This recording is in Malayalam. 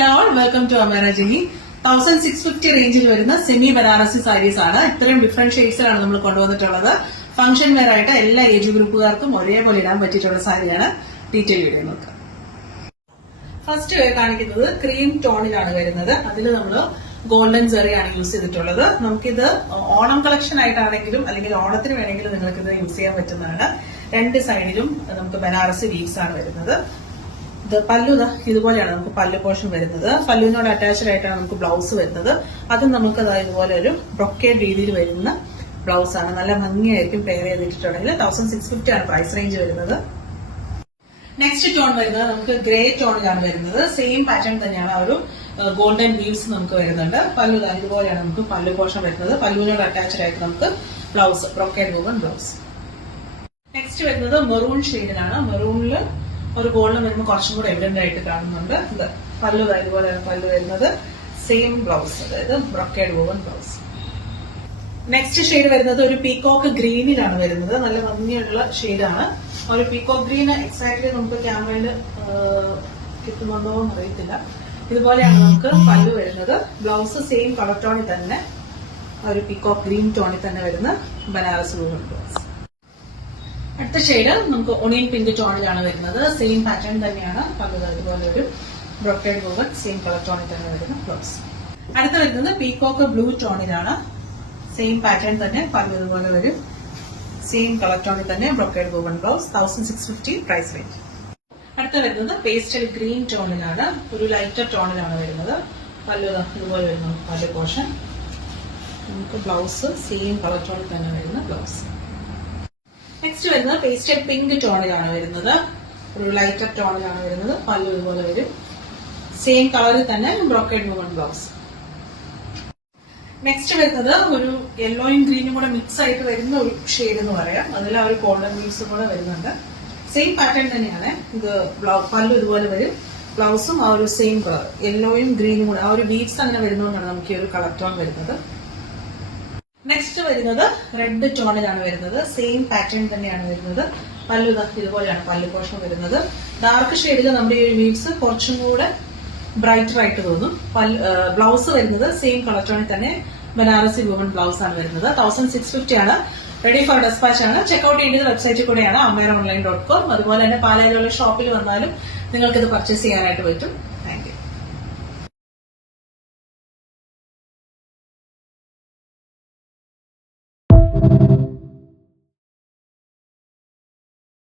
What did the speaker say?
ഹലോ ഓൾ, വെൽക്കം ടു അമേര ജിനി. 1650 റേഞ്ചിൽ വരുന്ന സെമി ബനാറസി സാരീസ് ആണ്. ഇത്രയും ഡിഫറെന്റ് ഷെയ്ഡ്സിലാണ് നമ്മൾ കൊണ്ടുവന്നിട്ടുള്ളത്. ഫംഗ്ഷൻ വെയർ ആയിട്ട് എല്ലാ ഏജ് ഗ്രൂപ്പുകാർക്കും ഒരേപോലെ ഇടാൻ പറ്റിയിട്ടുള്ള സാരിയാണ്. ഡീറ്റെയിൽ വീഡിയോ നോക്കാം. ഫസ്റ്റ് കാണിക്കുന്നത് ക്രീം ടോണിലാണ് വരുന്നത്. അതിൽ നമ്മൾ ഗോൾഡൻ ജെറിയാണ് യൂസ് ചെയ്തിട്ടുള്ളത്. നമുക്കിത് ഓണം കളക്ഷൻ ആയിട്ടാണെങ്കിലും അല്ലെങ്കിൽ ഓണത്തിന് വേണമെങ്കിലും നിങ്ങൾക്ക് ഇത് യൂസ് ചെയ്യാൻ പറ്റുന്നതാണ്. രണ്ട് സൈഡിലും നമുക്ക് ബനാറസി വീവ്സ് ആണ് വരുന്നത്. പല്ലു ഇതുപോലെയാണ് നമുക്ക് പല്ലു പോർഷൻ വരുന്നത്. പല്ലുവിനോട് അറ്റാച്ച്ഡ് ആയിട്ടാണ് നമുക്ക് ബ്ലൗസ് വരുന്നത്. അതും നമുക്ക് ഇതുപോലെ ഒരു ബ്രൊക്കേഡ് രീതിയിൽ വരുന്ന ബ്ലൗസ് ആണ്. നല്ല ഭംഗിയായിരിക്കും പെയർ ചെയ്തിട്ടുണ്ടെങ്കിൽ. 1650 ആണ് പ്രൈസ് റേഞ്ച് വരുന്നത്. നെക്സ്റ്റ് ടോൺ വരുന്നത് നമുക്ക് ഗ്രേ ടോണിലാണ് വരുന്നത്. സെയിം പാറ്റേൺ തന്നെയാണ്. ആ ഒരു ഗോൾഡൻ വീവ്സ് നമുക്ക് വരുന്നുണ്ട്. പല്ലു ഇതുപോലെയാണ് നമുക്ക് പല്ലു പോർഷൻ വരുന്നത്. പല്ലുവിനോട് അറ്റാച്ച്ഡ് ആയിട്ട് നമുക്ക് blouse, brocade woman blouse. Next വരുന്നത് മെറൂൺ ഷെയ്ഡിലാണ്. മെറൂണിൽ ഒരു ഗോൾഡൻ വരുമ്പോൾ കുറച്ചും കൂടെ എവിഡന്റ് ആയിട്ട് കാണുന്നുണ്ട്. ഇത് പല്ലു ഇതുപോലെയാണ് പല്ലു വരുന്നത്. സെയിം ബ്ലൗസ്, അതായത് brocade woman blouse. Next shade വരുന്നത് ഒരു പീകോക്ക് ഗ്രീനിലാണ് വരുന്നത്. നല്ല ഭംഗിയുള്ള ഷെയ്ഡാണ്. ഒരു പീകോക്ക് ഗ്രീൻ എക്സാക്ട്ലി നമുക്ക് ക്യാമറയിൽ കിട്ടുന്നുണ്ടോ എന്ന് അറിയത്തില്ല. ഇതുപോലെയാണ് നമുക്ക് പല്ലു വരുന്നത്. ബ്ലൗസ് സെയിം കളർ ടോണിൽ തന്നെ, ഒരു പീകോക്ക് ഗ്രീൻ ടോണിൽ തന്നെ വരുന്ന ബനാറസ് വുമൺ ബ്ലൗസ്. അടുത്ത ഷെയ്ഡ് നമുക്ക് ഒണിയൻ പിങ്ക് ടോണിലാണ് വരുന്നത്. സെയിം പാറ്റേൺ തന്നെയാണ്. പല്ലു ഇതുപോലെ ഒരു ബ്രൊക്കേഡ് വുമൺ സെയിം കളർ ടോണിൽ തന്നെ വരുന്ന ബ്ലൗസ്. അടുത്ത വരുന്നത് പീകോക്ക് ബ്ലൂ ടോണിലാണ്. സെയിം പാറ്റേൺ തന്നെ. പല്ലു ഇതുപോലെ വരും. സെയിം കളർ ടോണിൽ തന്നെ brocade woman blouse. 1660 price range. അടുത്ത വരുന്നത് പേസ്റ്റൽ ഗ്രീൻ ടോണിലാണ്. ഒരു ലൈറ്റർ ടോണിലാണ് വരുന്നത്. പല്ലു ഇതുപോലെ വരുന്നു പല്ലു പോർഷൻ. നമുക്ക് ബ്ലൗസ് സെയിം കളർ ടോണിൽ തന്നെ വരുന്ന ബ്ലൗസ്. നെക്സ്റ്റ് വരുന്നത് പേസ്റ്റൽ പിങ്ക് ടോണിലാണ് വരുന്നത്. ഒരു ലൈറ്റർ ടോണിലാണ് വരുന്നത്. പല്ലു ഇതുപോലെ വരും. സെയിം കളറിൽ തന്നെ ബ്രൊക്കേഡ് വുമൺ ബ്ലൗസ്. നെക്സ്റ്റ് വരുന്നത് ഒരു യെല്ലോയും ഗ്രീനും കൂടെ മിക്സ് ആയിട്ട് വരുന്ന ഒരു ഷെയ്ഡ് എന്ന് പറയാം. അതിൽ ആ ഒരു ഗോൾഡൻ വീവ്സും കൂടെ വരുന്നുണ്ട്. സെയിം പാറ്റേൺ തന്നെയാണ്. ഇത് പല്ലു ഇതുപോലെ വരും. ബ്ലൗസും ആ ഒരു സെയിം കളർ, യെല്ലോയും ഗ്രീനും കൂടെ ആ ഒരു വീവ്സ് അങ്ങനെ വരുന്നതുകൊണ്ടാണ് നമുക്ക് ഈ ഒരു കളർ ടോൺ വരുന്നത്. നെക്സ്റ്റ് വരുന്നത് റെഡ് ടോണിലാണ് വരുന്നത്. സെയിം പാറ്റേൺ തന്നെയാണ് വരുന്നത്. പല്ലു ഇതുപോലെയാണ് പല്ലു പോർഷൻ വരുന്നത്. ഡാർക്ക് ഷെയ്ഡിൽ നമ്മുടെ ഈ വീവ്സ് കുറച്ചും കൂടെ ബ്രൈറ്റർ ആയിട്ട് തോന്നും. ബ്ലൗസ് വരുന്നത് സെയിം കളർ ടോണിൽ തന്നെ ബനാറസി വുമൺ ബ്ലൗസ് ആണ് വരുന്നത്. 1650 ആണ്. റെഡി ഫോർ ഡെസ്പാച്ച് ആണ്. ചെക്ക്ഔട്ട് ചെയ്യേണ്ടത് വെബ്സൈറ്റിൽ കൂടെയാണ്, ameraonline.com. അതുപോലെ തന്നെ പാലായിലുള്ള ഷോപ്പിൽ വന്നാലും നിങ്ങൾക്ക് ഇത് പർച്ചേസ് ചെയ്യാനായിട്ട് പറ്റും. Thank you.